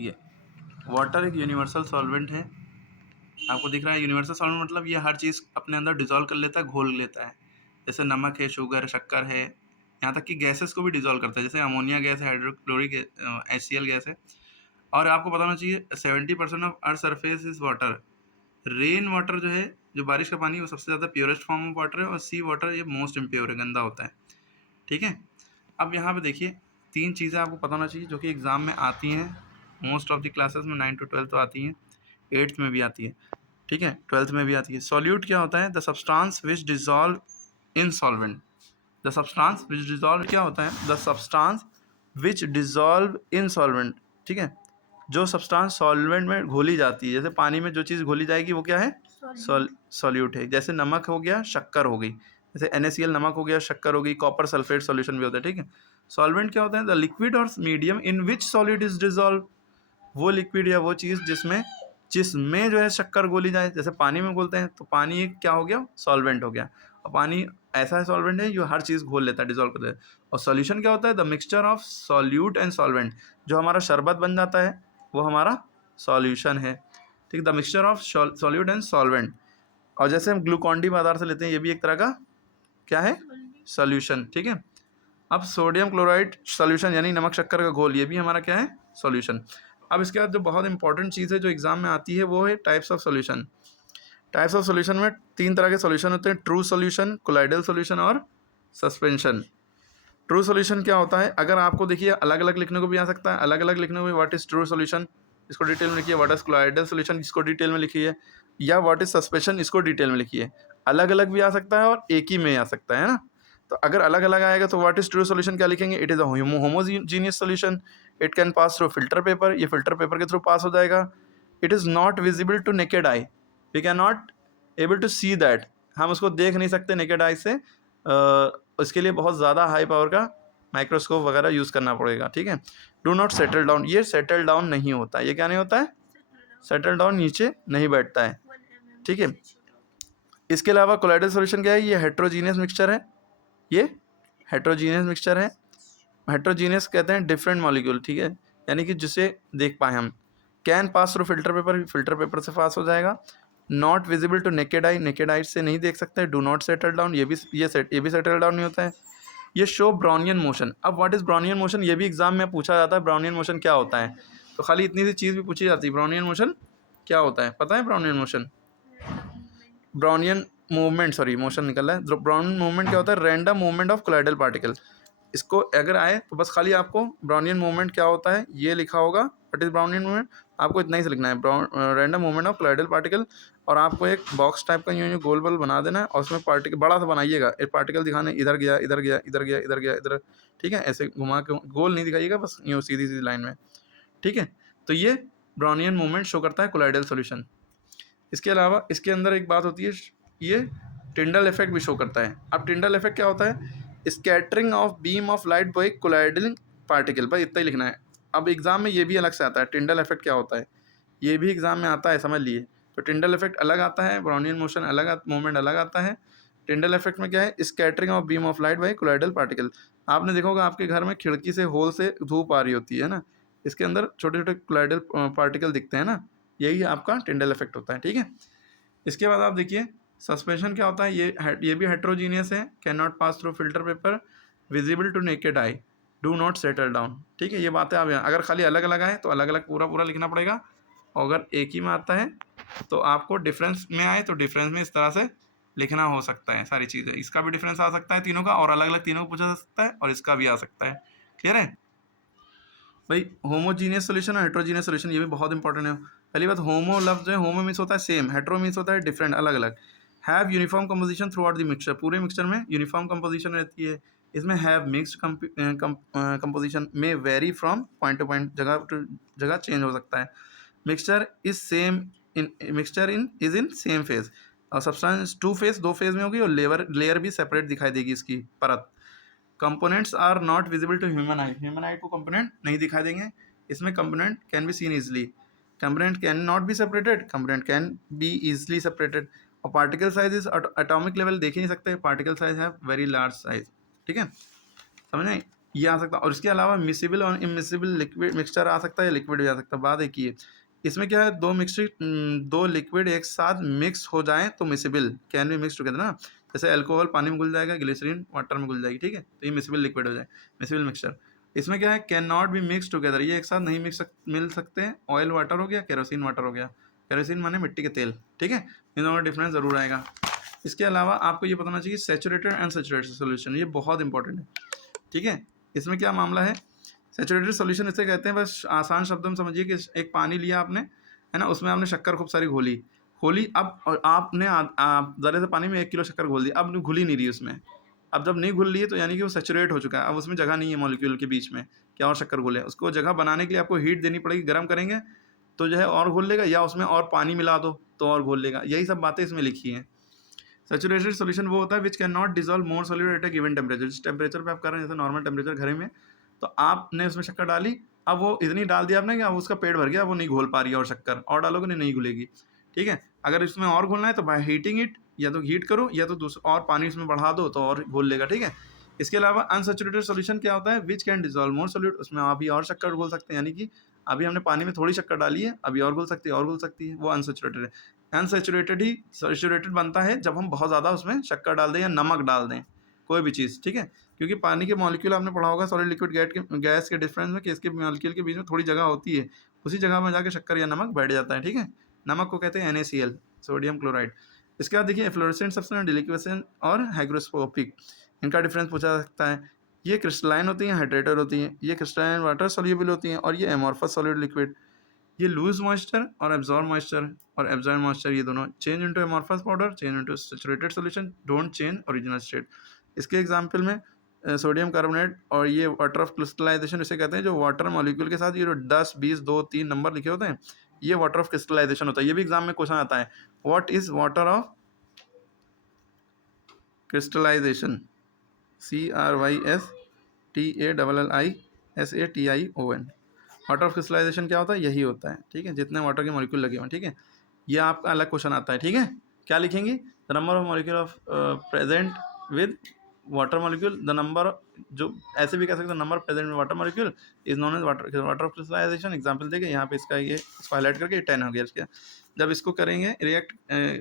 ये वाटर एक universal solvent है। आपको दिख रहा है यूनिवर्सल सॉल्वेंट मतलब ये हर चीज़ अपने अंदर डिज़ोल्व कर लेता है, घोल लेता है। जैसे नमक है, शुगर, शक्कर है, यहाँ तक कि गैसेस को भी डिज़ोल्व करता है। जैसे अमोनिया गैस है, हाइड्रोक्लोरिक HCl गैस है। और आपको पता होना चाहिए 70% of earth surface is water. Rain water जो है, जो बारिश का पानी, वो सबसे ज़्यादा प्योरेस्ट फॉर्म ऑफ वाटर है, और सी वाटर ये मोस्ट इम्प्योर है, गंदा होता है। ठीक है। अब यहाँ पे देखिए 3 चीज़ें आपको पता होना चाहिए जो कि एग्ज़ाम में आती हैं। मोस्ट ऑफ द क्लासेस में 9 to 12 तो आती हैं, 8th में भी आती है, ठीक है, 12th में भी आती है। सॉल्यूट क्या होता है? The substance which dissolve in solvent. The substance which dissolve क्या होता है? The substance which dissolve in solvent. ठीक है, जो सब्सटेंस सॉल्वेंट में घोली जाती है। जैसे पानी में जो चीज़ घोली जाएगी वो क्या है? सॉल्यूट है। जैसे नमक हो गया, शक्कर हो गई। जैसे NaCl नमक हो गया, शक्कर हो गई, कॉपर सल्फेट सॉल्यूशन भी होता है। ठीक है। सॉल्वेंट क्या होता है? द लिक्विड और medium in which solid is dissolve. वो लिक्विड या वो चीज़ जिसमें जो है शक्कर घोली जाए। जैसे पानी में घोलते हैं तो पानी एक क्या हो गया? सॉल्वेंट हो गया। और पानी ऐसा सॉल्वेंट है जो हर चीज़ घोल लेता है, डिजॉल्व कर देता है। और सॉल्यूशन क्या होता है? The mixture of solute and solvent. जो हमारा शरबत बन जाता है वो हमारा सॉल्यूशन है। ठीक, the mixture of solute and solvent. और जैसे हम ग्लूकॉन डी बाजार से लेते हैं, ये भी एक तरह का क्या है? सॉल्यूशन। ठीक है। अब सोडियम क्लोराइड सॉल्यूशन यानी नमक शक्कर का घोल, ये भी हमारा क्या है? सॉल्यूशन। अब इसके बाद जो बहुत इंपॉर्टेंट चीज़ है जो एग्जाम में आती है वो है types of solution. Types of solution में 3 तरह के सॉल्यूशन होते हैं: ट्रू सॉल्यूशन, कोलाइडल सॉल्यूशन और सस्पेंशन। ट्रू सॉल्यूशन क्या होता है? अगर आपको देखिए अलग अलग लिखने को भी आ सकता है, अलग अलग लिखने को भी, व्हाट इज ट्रू सॉल्यूशन इसको डिटेल में लिखिए, व्हाट इज कोलाइडल सॉल्यूशन इसको डिटेल में लिखिए, या व्हाट इज सस्पेंशन इसको डिटेल में लिखिए। अलग अलग भी आ सकता है और एक ही में आ सकता है ना। तो अगर अलग अलग आएगा तो व्हाट इज ट्रू सॉल्यूशन क्या लिखेंगे? It is a homogeneous solution, it can pass through filter paper, ये फिल्टर पेपर के थ्रू पास हो जाएगा। It is not visible to naked eye, we can not able to see that, हम उसको देख नहीं सकते नेकेड आई से। उसके लिए बहुत ज़्यादा हाई पावर का माइक्रोस्कोप वगैरह यूज़ करना पड़ेगा। ठीक है। डू नॉट सेटल डाउन, ये सेटल डाउन नहीं होता है। ये क्या नहीं होता है? सेटल डाउन नीचे नहीं बैठता है। ठीक है। इसके अलावा कोलाइडल सॉल्यूशन क्या है? ये हेट्रोजीनियस मिक्सचर है। ये हेट्रोजीनियस मिक्सचर है। हेट्रोजीनियस कहते हैं डिफरेंट मॉलिक्यूल। ठीक है, यानी कि जिसे देख पाए हम। Can pass through filter paper, filter paper से पास हो जाएगा। Not visible to naked eye, naked eye से नहीं देख सकते। डू नॉट सेटल डाउन, ये भी सेटल डाउन नहीं होता है। ये शो ब्राउनियन मोशन। अब व्हाट इज ब्राउनियन मोशन, ये भी एग्जाम में पूछा जाता है। ब्राउनियन मोशन क्या होता है? तो खाली इतनी सी चीज़ भी पूछी जाती है, ब्राउनियन मोशन क्या होता है? पता है Brownian motion? Brownian movement, sorry motion निकल रहा है। ब्राउनियन मूवमेंट क्या होता है? Random movement of colloidal particle. इसको अगर आए तो बस खाली आपको ब्राउनियन मूवमेंट क्या होता है ये लिखा होगा। व्हाट इज ब्राउनियन मूवमेंट, आपको इतना ही से लिखना है, random movement of colloidal particle. और आपको एक बॉक्स टाइप का यूँ गोल बल बना देना है और उसमें पार्टिकल बड़ा सा बनाइएगा, एक पार्टिकल दिखाने, इधर गया, इधर गया, इधर गया, इधर गया, इधर। ठीक है, ऐसे घुमा के गोल नहीं दिखाइएगा, बस यूँ सीधी सीधी लाइन में। ठीक है। तो ये ब्राउनियन मूवमेंट शो करता है कोलाइडल सॉल्यूशन। इसके अलावा इसके अंदर एक बात होती है, ये टिंडल इफेक्ट भी शो करता है। अब टिंडल इफेक्ट क्या होता है? Scattering of beam of light by colliding particle, भाई इतना ही लिखना है। अब एग्जाम में ये भी अलग से आता है, टिंडल इफेक्ट क्या होता है, ये भी एग्जाम में आता है, समझ लिए। तो टिंडल इफेक्ट अलग आता है, ब्राउनियन मोशन अलग, मूवमेंट अलग आता है। टिंडल इफेक्ट में क्या है? Scattering of beam of light by colloidal particle. आपने देखा होगा आपके घर में खिड़की से होल से धूप आ रही होती है ना, इसके अंदर छोटे छोटे कोलाइडल पार्टिकल दिखते हैं ना, यही आपका टिंडल इफेक्ट होता है। ठीक है। इसके बाद आप देखिए सस्पेंशन क्या होता है? ये भी हेट्रोजीनियस है, can not pass through filter paper, visible to naked eye, do not settle down. ठीक है, ये बातें आप यहाँ अगर खाली अलग अलग आए तो अलग अलग पूरा पूरा लिखना पड़ेगा, और अगर एक ही में आता है तो आपको डिफरेंस में आए तो डिफरेंस में इस तरह से लिखना हो सकता है सारी चीज़ें। इसका भी डिफरेंस आ सकता है तीनों का, और अलग अलग तीनों को पूछा जा सकता है, और इसका भी आ सकता है। क्लियर है भाई? होमोजीनियस सोल्यूशन और हेट्रोजीनियस सोल्यूशन, ये भी बहुत इंपॉर्टेंट है। पहली बात, होमो लफ्ज जो है, होमो मीन्स होता है सेम, हेट्रो मीन्स होता है डिफरेंट, अलग अलग। Have uniform composition through out the mixture, पूरे मिक्सचर में यूनिफॉर्म कंपोजिशन रहती है। इसमें हैव मिक्स्ड कंपोजिशन में very from point two point, जगह टू जगह चेंज हो सकता है। Mixture is same in mixture in is in same phase, और सब्सटेंस टू फेज, दो फेज में होगी, और लेयर भी सेपरेट दिखाई देगी इसकी परत। Components are not visible to human eye, human eye को कंपोनेंट नहीं दिखाई देंगे। इसमें component can be seen easily, component can not be separated, component can be easily separated. और particle size is atomic level देख ही नहीं सकते, पार्टिकल साइज है वेरी लार्ज साइज। ठीक है, समझ नहीं? ये आ सकता है। और इसके अलावा मिसिबल और इमिसिबल लिक्विड मिक्सचर आ सकता है या लिक्विड भी आ सकता है। बात एक ही है, इसमें क्या है, दो लिक्विड एक साथ मिक्स हो जाएँ तो miscible can be mix together ना। जैसे अल्कोहल पानी में घुल जाएगा, ग्लिसरीन वाटर में घुल जाएगी, ठीक है? तो ये मिसिबल लिक्विड हो जाए, मिसिबल मिक्सचर। इसमें क्या है, can not B mix together, ये एक साथ नहीं मिल सकते हैं। ऑयल वाटर हो गया, केरोसिन वाटर हो गया। केरोसिन माने मिट्टी के तेल, ठीक है? इन दोनों का डिफरेंस ज़रूर आएगा। इसके अलावा आपको ये पता होना चाहिए सैचुरेटेड अनसैचुरेटेड सॉल्यूशन, ये बहुत इंपॉर्टेंट है, ठीक है? इसमें क्या मामला है, सैचुरेटेड सॉल्यूशन इसे कहते हैं, बस आसान शब्दों में समझिए कि एक पानी लिया आपने, है ना, उसमें आपने शक्कर खूब सारी घोली घोली अब, और आपने आप ज़रे से पानी में 1 किलो शक्कर घोल दी, अब घुली नहीं रही उसमें। अब जब नहीं घुल रही है तो यानी कि वो सैचुरेट हो चुका है, अब उसमें जगह नहीं है मॉलिक्यूल के बीच में क्या और शक्कर घुले। उसको जगह बनाने के लिए आपको हीट देनी पड़ेगी, गर्म करेंगे तो जो है और घोल लेगा, या उसमें और पानी मिला दो तो और घोल लेगा। यही सब बातें इसमें लिखी हैं। सैचुरेटेड सॉल्यूशन वो होता है which can not dissolve more solute at a given temperature. जिस टेम्परेचर पे आप कर रहे हैं, जैसे नॉर्मल टेम्परेचर घर में, तो आपने उसमें शक्कर डाली, अब वो इतनी डाल दिया आपने कि अब उसका पेट भर गया, वो नहीं घोल पा रही है, और शक्कर और डालोगे नहीं घुलेगी, ठीक है? अगर इसमें और घोलना है तो बाय हीटिंग इट, या तो हीट करो या तो दूसरा और पानी इसमें बढ़ा दो तो और घोल लेगा, ठीक है? इसके अलावा अनसैचुरेटेड सॉल्यूशन क्या होता है, which can dissolve more solute, उसमें अभी और शक्कर घोल सकते हैं, यानी कि अभी हमने पानी में थोड़ी शक्कर डाली है, अभी और घुल सकती है, और घुल सकती है, वो अनसैचुरेटेड है। अनसैचुरेटेड ही सैचुरेटेड बनता है जब हम बहुत ज़्यादा उसमें शक्कर डाल दें या नमक डाल दें, कोई भी चीज़, ठीक है? क्योंकि पानी के मॉलिक्यूल आपने पढ़ा होगा सॉलिड लिक्विड गैस के डिफरेंस में कि इसके मॉलिक्यूल के बीच में थोड़ी जगह होती है, उसी जगह में जाके शक्कर या नमक बैठ जाता है, ठीक है? नमक को कहते हैं NaCl, सोडियम क्लोराइड। इसके बाद देखिए एफ्लोरेसेंट सब्सटेंस, डिलिक्वेसेंट और हाइग्रोस्कोपिक, इनका डिफरेंस पूछा जा सकता है। ये क्रिस्टलाइन होती हैं, हाइड्रेटेड होती हैं, ये क्रिस्टलाइन वाटर सॉल्युबल होती हैं, और ये एमॉर्फस सॉलिड लिक्विड। ये लूज मॉइस्चर और एब्जॉर्ब मॉइस्चर, ये दोनों change into amorphous powder, change into saturated solution, don't change original state. इसके एग्जांपल में सोडियम कार्बोनेट और ये वाटर ऑफ क्रिस्टलाइजेशन इसे कहते हैं, जो वाटर मॉलिक्यूल के साथ ये जो 10 20 2 3 नंबर लिखे होते हैं, ये वाटर ऑफ क्रिस्टलाइजेशन होता है। ये भी एग्जाम में क्वेश्चन आता है, what is water of crystallisation, CRYSTALLISATION। Water of crystallisation क्या होता है, यही होता है, ठीक है? जितने वाटर के मॉलिक्यूल लगे हुए हैं, ठीक है? ये आपका अलग क्वेश्चन आता है, ठीक है? क्या लिखेंगे, the number of molecule of present with water molecule, the number, जो ऐसे भी कह सकते हैं, number present with water molecule is known as water of crystallisation. Example देंगे यहाँ पे, इसका ये इसको हाईलाइट करके 10 हो गया। इसके जब इसको करेंगे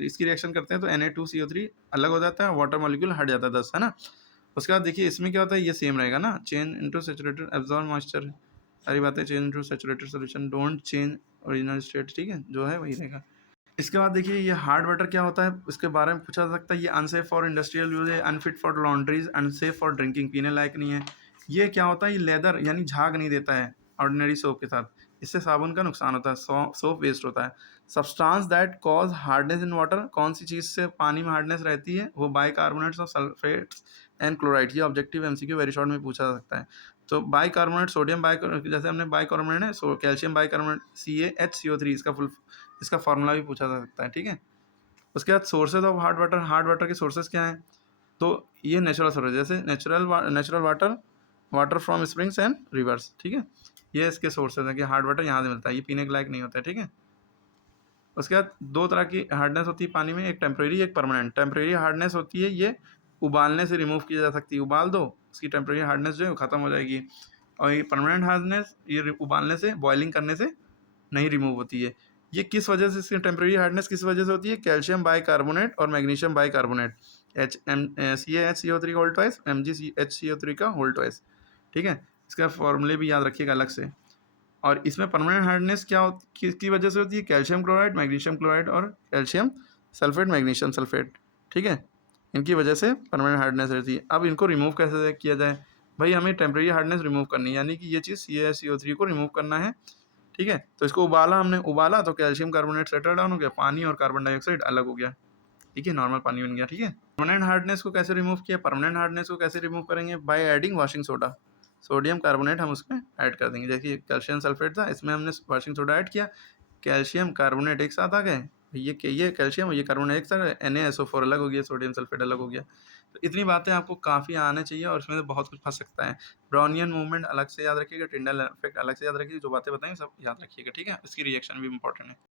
इसकी रिएक्शन करते हैं तो Na2CO3 अलग हो जाता है, वाटर मॉलिक्यूल हट जाता है 10, है ना? उसके बाद देखिए इसमें क्या होता है, ये सेम रहेगा ना, change into saturated, absorb moisture, सारी बातें change into saturated solution, don't change original state, ठीक है? जो है वही रहेगा। इसके बाद देखिए ये हार्ड वाटर क्या होता है, उसके बारे में पूछा जा सकता है। ये अनसेफ फॉर इंडस्ट्रियल यूज है, unfit for laundries, unsafe for drinking, पीने लायक नहीं है। ये क्या होता है, ये लेदर यानी झाग नहीं देता है ऑर्डिनरी सोप के साथ, इससे साबुन का नुकसान होता है, सोप वेस्ट होता है। Substance that cause hardness in water, कौन सी चीज़ से पानी में हार्डनेस रहती है, वो बाइकार्बोनेट्स और सल्फेट्स एंड क्लोराइड। ये ऑब्जेक्टिव MCQ वेरी शॉर्ट में पूछा जा सकता है। तो बाइकार्बोनेट, सोडियम बाइकार्बोनेट, जैसे हमने बाइकार्बोनेट है, कैल्शियम बाइकार्बोनेट CaHCO3, इसका फार्मूला भी पूछा जा सकता है, ठीक है? उसके बाद सोर्सेज ऑफ हार्ड वाटर के सोर्सेज क्या हैं, तो ये नेचुरल सोर्सेज, जैसे natural water from springs and reverse, ठीक है? ये इसके सोर्सेज हैं कि हार्ड वाटर यहाँ से मिलता है, ये पीने के लायक नहीं होता है, ठीक है? उसके बाद दो तरह की हार्डनेस होती है पानी में, एक टेम्परेरी एक परमानेंट। टेम्परेरी हार्डनेस होती है, ये उबालने से रिमूव की जा सकती है, उबाल दो उसकी टेम्परेरी हार्डनेस जो है वो ख़त्म हो जाएगी। और ये परमानेंट हार्डनेस, ये उबालने से, बॉइलिंग करने से नहीं रिमूव होती है। ये किस वजह से, इसकी टेम्परेरी हार्डनेस किस वजह से होती है, कैल्शियम बाइकार्बोनेट और मैग्नीशियम बाइकार्बोनेट, CaHCO3 का होल ट्वाइस, MgHCO3 का होल ट्वाइस, ठीक है? इसका फॉर्मूले भी याद रखिएगा अलग से। और इसमें परमानेंट हार्डनेस किसकी वजह से होती है, कैल्शियम क्लोराइड, मैग्नीशियम क्लोराइड और कैल्शियम सल्फेट, मैग्नीशियम सल्फेट, ठीक है? इनकी वजह से परमानेंट हार्डनेस रहती है। अब इनको रिमूव कैसे किया जाए, भाई हमें टेम्परेरी हार्डनेस रिमूव करनी है, यानी कि ये चीज़ CaHCO3 को रिमूव करना है, ठीक है? तो इसको हमने उबाला तो कैल्शियम कार्बोनेट सेटल डाउन हो गया, पानी और कार्बन डाइऑक्साइड अलग हो गया, ठीक है? नॉर्मल पानी बन गया, ठीक है? परमानेंट हार्डनेस को कैसे रिमूव किया, परमानेंट हार्डनेस को कैसे रिमूव करेंगे, by adding washing soda. Sodium carbonate हम उसमें ऐड कर देंगे, देखिए कैल्शियम सल्फेट था, इसमें हमने वॉशिंग सोडा ऐड किया, कैल्शियम कार्बोनेट एक साथ आ गए, ये कैल्शियम और ये कार्बोनेट एक साथ, NaSO4 अलग हो गया, सोडियम सल्फेट अलग हो गया। तो इतनी बातें आपको काफ़ी आने चाहिए, और इसमें से बहुत कुछ फंस सकता है। ब्राउनियन मूवमेंट अलग से याद रखिएगा, टिंडल इफेक्ट अलग से याद रखिएगा, जो बातें बताएंगे सब याद रखिएगा, ठीक है? इसकी रिएक्शन भी इंपॉर्टेंट है।